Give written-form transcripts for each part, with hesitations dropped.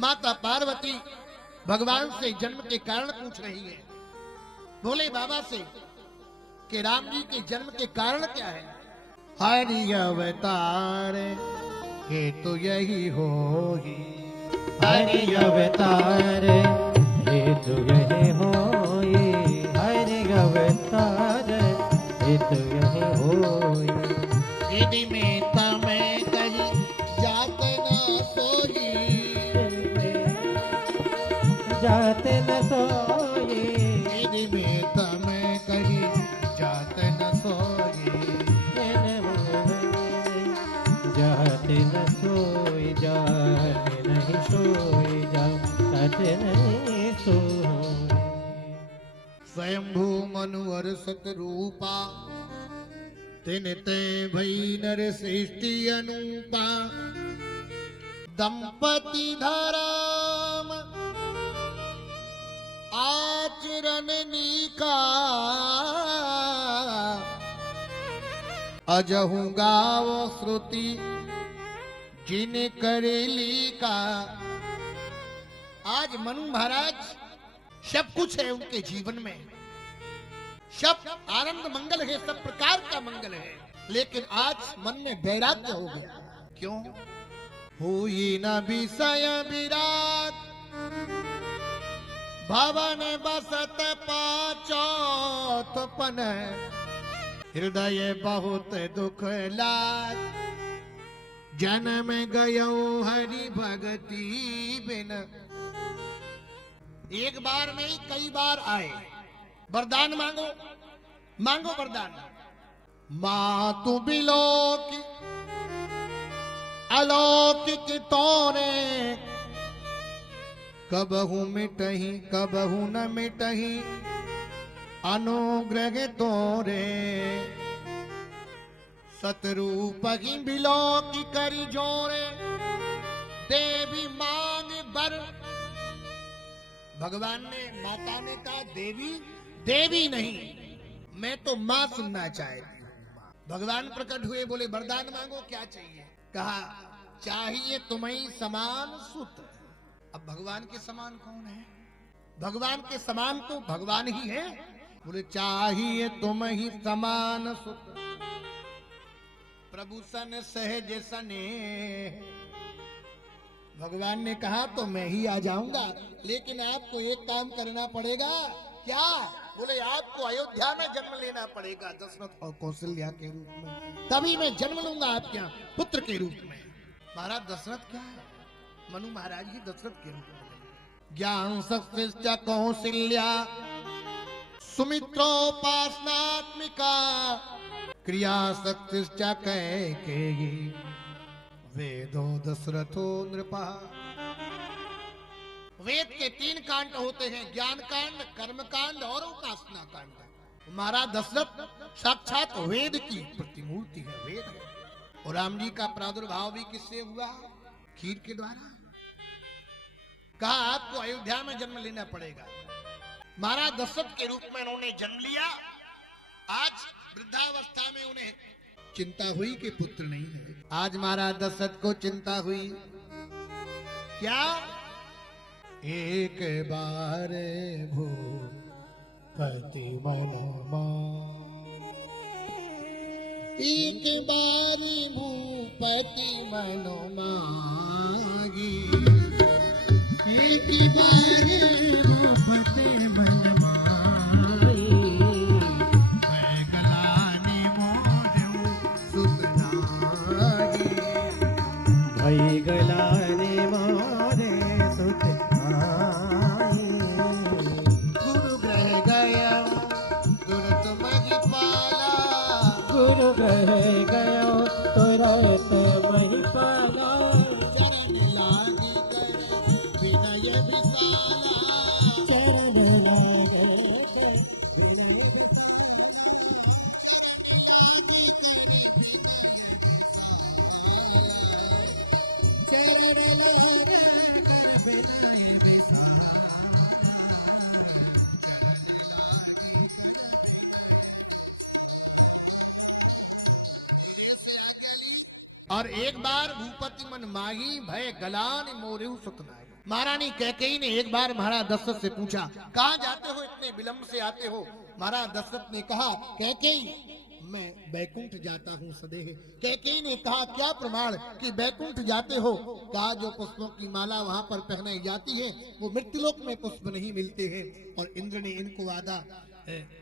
माता पार्वती भगवान से जन्म के कारण पूछ रही है, भोले बाबा से कि राम जी के जन्म के कारण क्या है। हरि अवतार हेतु यही होगी, हरि अवतार हेतु यही होई, हरि अवतार हेतु यही होई। यदि में तमें कहीं जात न सोई, जात न सोई, यदि में तमें कहीं जात न सोई। जात न सोई, जात नहीं सोई, जात नहीं सोई। स्वयंभू मनुवर सतरूपा तिन ते भई नर सृष्टि अनुपा। दंपति धराम आचरण नीका, अजहु गाव श्रुति जिन करेली का। आज मनु महाराज सब कुछ है उनके जीवन में, सब आनंद मंगल है, सब प्रकार का मंगल है, लेकिन आज मन में वैराग्य हो गया। क्यों? हुई न विषय विराग, भवन बसत पाचौथपन। हृदय बहुत दुख लाग, जन्म गयो हरि भगति बिन। एक बार नहीं कई बार आए, वरदान मांगो, मांगो वरदान। मातु बिलोक अलौकिक तोरे, कबहु मिटही कबहु न मिटही अनुग्रह तोरे। सतरूप ही बिलोक करी जोरे, देवी मांग बर। भगवान ने, माता ने कहा देवी, देवी नहीं, मैं तो मां सुनना चाहती हूँ। भगवान प्रकट हुए, बोले वरदान मांगो, क्या चाहिए? कहा चाहिए तुम्हें समान सुत। अब भगवान के समान कौन है? भगवान के समान तो भगवान ही है। बोले चाहिए तुम्हें समान सुत, प्रभु सन सहज सने। भगवान ने कहा तो मैं ही आ जाऊंगा, लेकिन आपको एक काम करना पड़ेगा। क्या? बोले आपको अयोध्या में जन्म लेना पड़ेगा दशरथ और कौशल्या के रूप में, तभी मैं जन्म लूंगा आपके यहाँ पुत्र के रूप में। महाराज दशरथ क्या है? मनु महाराज ही दशरथ के रूप में। ज्ञान शक्ति कौशल्या सुमित्रोपासनात्मिका, क्रिया शक्ति कैकेयी वेदो दशरथो नृपा। वेद के 3 कांड होते हैं, ज्ञान कांड, कर्म कांड और उपासना कांड। महाराज दशरथ साक्षात वेद की प्रतिमूर्ति है, वेद है। और राम जी का प्रादुर्भाव भी किससे हुआ? खीर के द्वारा। कहा आपको अयोध्या में जन्म लेना पड़ेगा। महाराज दशरथ के रूप में उन्होंने जन्म लिया। आज वृद्धावस्था में उन्हें चिंता हुई कि पुत्र नहीं है। आज महाराज दशरथ को चिंता हुई। क्या? एक बार भूपति मन मान, एक बार भूपति मन मांगी, एक बार भूपति मन मांगी। मैं गलाने मोरऊ सुत नागी, भई गलाने मोरे सुत आई। गुरु ग्रह गया तुरत महिपाला, गुरु ग्रह गयो तुरत महिपाला। चरण लागी कर विनय विशाला, चरण लागे विनय और एक बार भूपति मन माही, भय गलान मोरेऊ सुतनाई। महारानी कैकेयी ने एक बार महाराज दशरथ से पूछा, कहाँ जाते हो, इतने विलंब से आते हो? महाराज दशरथ ने कहा, कैकेयी मैं बैकुंठ जाता हूँ सदेह। कैकेयी ने कहा, क्या प्रमाण कि बैकुंठ जाते हो? कहा, जो पुष्पों की माला वहां पर पहनाई जाती है वो मृत्युलोक में पुष्प नहीं मिलते हैं, और इंद्र ने इनको वादा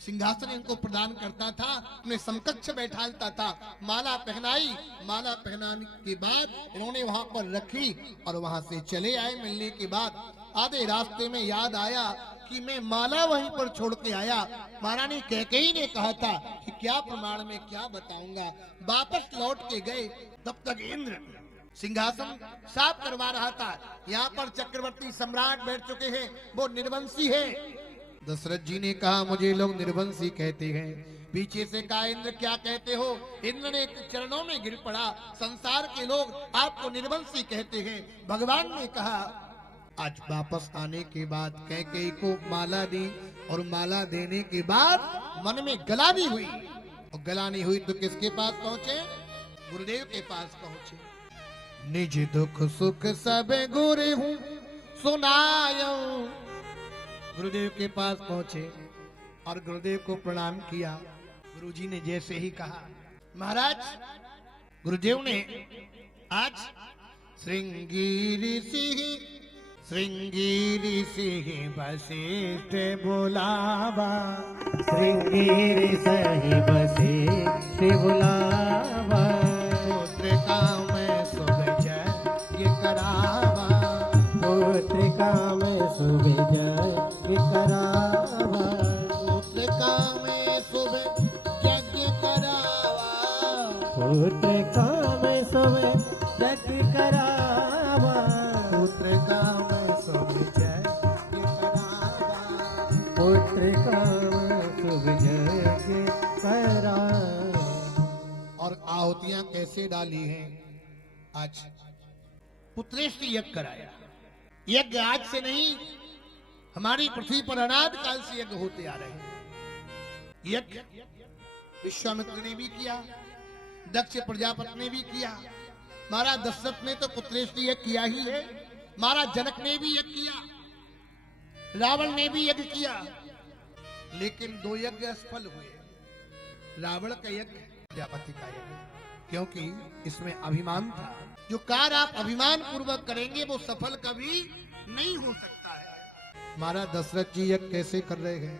सिंहासन इनको प्रदान करता था, अपने समकक्ष बैठालता था। माला पहनाई, माला पहनाने के बाद इन्होंने वहां पर रखी और वहां से चले आए। मिलने के बाद आधे रास्ते में याद आया कि मैं माला वहीं पर छोड़ के आया। महारानी कैकेयी ने कहा था कि क्या प्रमाण में क्या बताऊंगा। वापस लौट के गए, तब तक इंद्र सिंहासन साफ करवा रहा था। यहाँ पर चक्रवर्ती सम्राट बैठ चुके हैं, वो निर्वंशी है। दशरथ जी ने कहा, मुझे लोग निर्वंशी कहते हैं। पीछे से कहा, इंद्र क्या कहते हो? इंद्र ने चरणों में गिर पड़ा, संसार के लोग आपको निर्वंशी कहते हैं। भगवान ने कहा, आज वापस आने के बाद कैकेयी को माला दी, और माला देने के बाद मन में गलानी हुई, और गलानी हुई तो किसके पास पहुंचे? गुरुदेव के पास पहुंचे। निज दुख सुख सब गुरु हूँ सुनायो। गुरुदेव के पास पहुंचे और गुरुदेव को प्रणाम किया। गुरुजी ने जैसे ही कहा, महाराज, गुरुदेव ने आज श्रृंगीरी सिंह वशिष्ठ बुलावा, श्रृंगेरी सही वशिष्ठ बुलावा, पुत्र का मैं शुभ यज्ञ करावा, पुत्र का मैं शुभ यज्ञ करावा, पुत्र का मैं शुभ यज्ञ करावा, पुत्र का मैं शुभ यज्ञ करावा, पुत्र का मैं शुभ यज्ञ करावा, पुत्र का मैं शुभ यज्ञ करावा। और आहुतियां कैसे डाली हैं? आज पुत्रेष्टि यज्ञ कराया। यज्ञ आज से नहीं, हमारी पृथ्वी पर अनाद काल से यज्ञ होते आ रहे हैं। यज्ञ विश्वामित्र ने भी किया, दक्ष प्रजापति ने भी किया, महाराज दशरथ ने तो पुत्रेष्टि यज्ञ किया ही है, महाराज जनक ने भी यज्ञ किया, रावण ने भी यज्ञ किया, लेकिन दो यज्ञ असफल हुए। रावण का यज्ञ, प्रजापति का यज्ञ, क्योंकि इसमें अभिमान था। जो कार्य आप अभिमान पूर्वक करेंगे वो सफल कभी नहीं हो सकता है। महाराज दशरथ जी यज्ञ कैसे कर रहे हैं?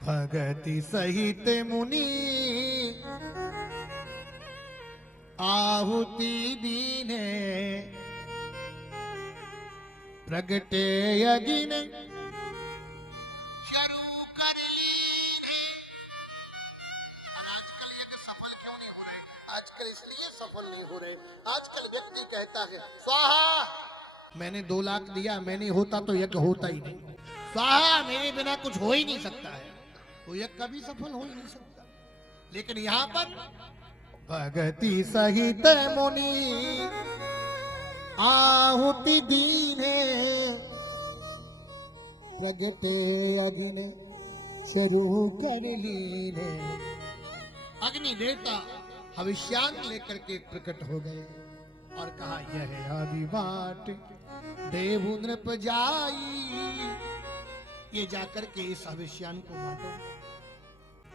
भगति सहित मुनि आहुति दीने, प्रगटे यज्ञ शुरू कर लीने। आजकल यज्ञ सफल क्यों नहीं हो रहे? आजकल इसलिए सफल नहीं हो रहे, आजकल व्यक्ति कहता है स्वाहा, मैंने 2 लाख दिया, मैंने होता तो यज्ञ होता ही नहीं, स्वाहा मेरे बिना कुछ हो ही नहीं सकता है, वो यज्ञ कभी सफल हो ही नहीं सकता। लेकिन यहाँ पर भगति सहित मुनि आहुति दीने, प्रगटे अग्नि शुरू कर लीने। अग्नि देवता भविष्यान लेकर के प्रकट हो गए और कहा, यह आदि बाट देवु नृप जाई, ये जाकर के इस भविष्यान को बांटो।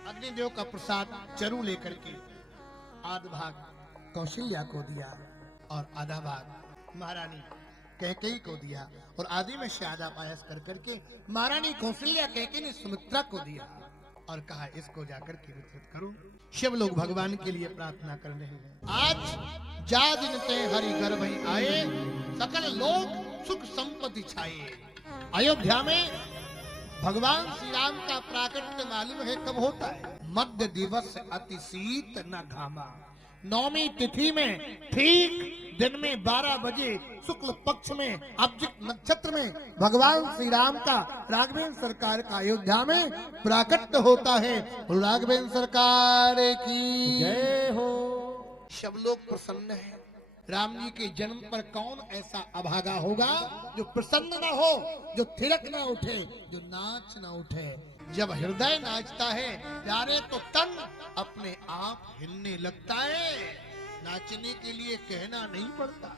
अग्निदेव का प्रसाद चरु लेकर के आधा भाग कौशल्या को दिया और आधा भाग महारानी कैकेयी को दिया, और आदि में से आधा पायस कर करके महारानी कौशल्या कैकेयी ने सुमित्रा को दिया और कहा, इसको जाकर के वितरित करो। शिव लोग भगवान के लिए प्रार्थना कर रहे हैं। आज जा दिन ते हरि गर्भ आए, सकल लोग सुख संपत्ति छाए। अयोध्या में भगवान श्री राम का प्राकट्य मालूम है कब होता है? मध्य दिवस अति शीत न घामा। नौमी तिथि में ठीक दिन में 12 बजे शुक्ल पक्ष में अभिजित नक्षत्र में भगवान श्री राम का राघवेंद्र सरकार का अयोध्या में प्राकट्य होता है। राघवेंद्र सरकार की जय हो। सब लोग प्रसन्न हैं। राम जी के जन्म पर कौन ऐसा अभागा होगा जो प्रसन्न न हो, जो थिरक न उठे, जो नाच न उठे। जब हृदय नाचता है प्यारे तो तन अपने आप हिलने लगता है। नाचने के लिए कहना नहीं पड़ता।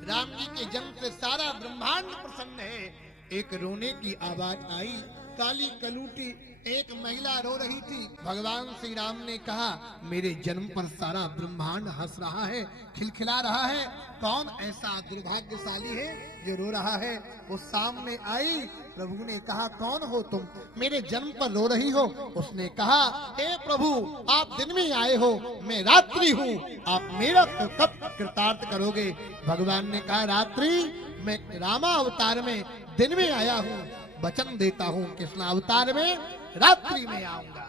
राम जी के जन्म से सारा ब्रह्मांड प्रसन्न है। एक रोने की आवाज आई, काली कलूटी एक महिला रो रही थी। भगवान श्री राम ने कहा, मेरे जन्म पर सारा ब्रह्मांड हंस रहा है, खिलखिला रहा है, कौन ऐसा दुर्भाग्यशाली है जो रो रहा है? वो सामने आई, प्रभु ने कहा, कौन हो तुम, मेरे जन्म पर रो रही हो? उसने कहा, हे प्रभु, आप दिन में आए हो, मैं रात्रि हूँ, आप मेरा कब कृतार्थ करोगे? भगवान ने कहा, रात्रि, मैं रामा अवतार में दिन में आया हूँ, वचन देता हूँ कृष्ण अवतार में रात्रि में आऊंगा।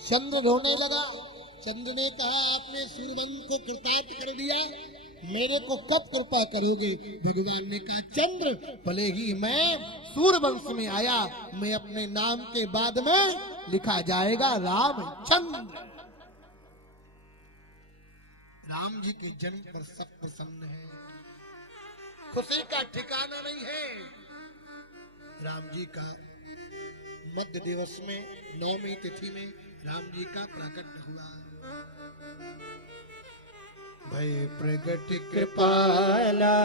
चंद्र रोने लगा। चंद्र ने कहा, आपने सूर्यवंश को कृतार्थ कर दिया, मेरे को कब कृपा करोगे? भगवान ने कहा, चंद्र, भले ही मैं सूर्यवंश में आया, मैं अपने नाम के बाद में लिखा जाएगा रामचंद्र। राम जी के जन्म पर सब प्रसन्न है, खुशी का ठिकाना नहीं है। राम जी का मध्य दिवस में 9वीं तिथि में राम जी का प्रकट हुआ। भय प्रगट कृपाला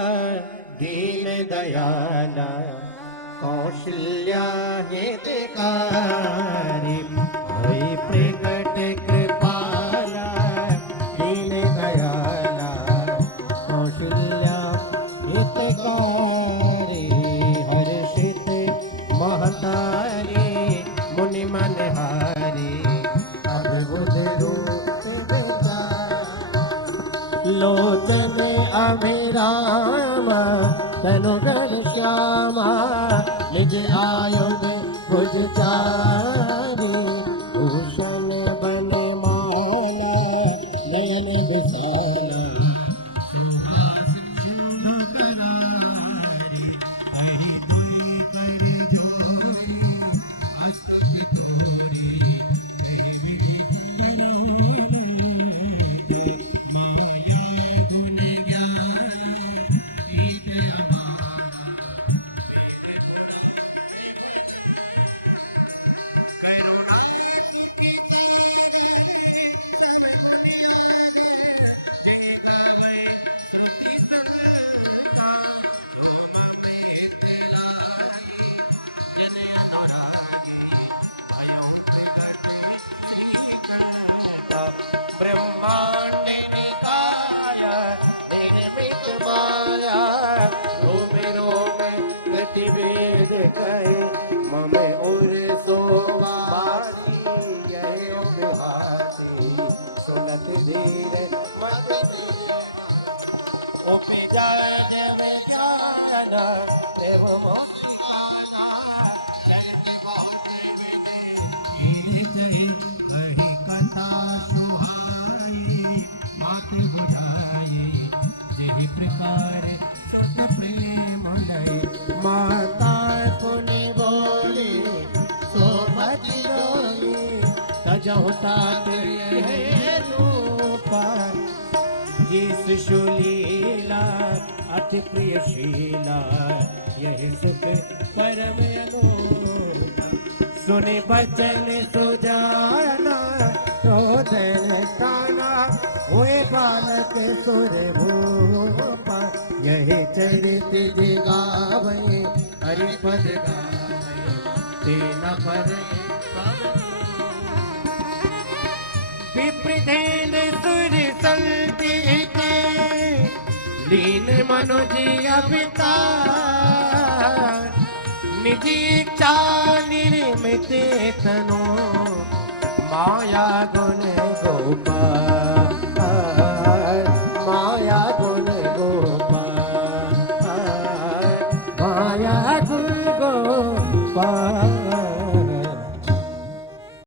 दीन दयाला कौशल्या हितकारी। भय प्रगट कृपाला दीन दयाला कौशल्या हितकारी। हर्षित महतारी मुनि मनहारी अद्भुत रूप लोचन अभिराम तनु घनश्यामा। निज आयुध भुज चारि भूषण बनमाला नयन विशाल। ब्रह्मांड निकाय निर्मित माया। रोम रोम गतिभेद कहे मम उर सोमारी। यह बिहारी सुनत धीर मत धीर। ओपि जान विज्ञान एवं माता पुनि बोले सोमति डोले। तजहु तात है रूपा जिस सुलीला अति प्रियशीला। यह सुख परम अनूठा। सुनि बचन सुजाना रोदन काना। हुए बालक सुर भूपा। यह चरित दिगावे हरिपद गावे तेना पर। विप्रधेन सुर सल्पी के लीन मनुजी अवतार। निजी इच्छा निर्मित तनो माया गुण गोपाल।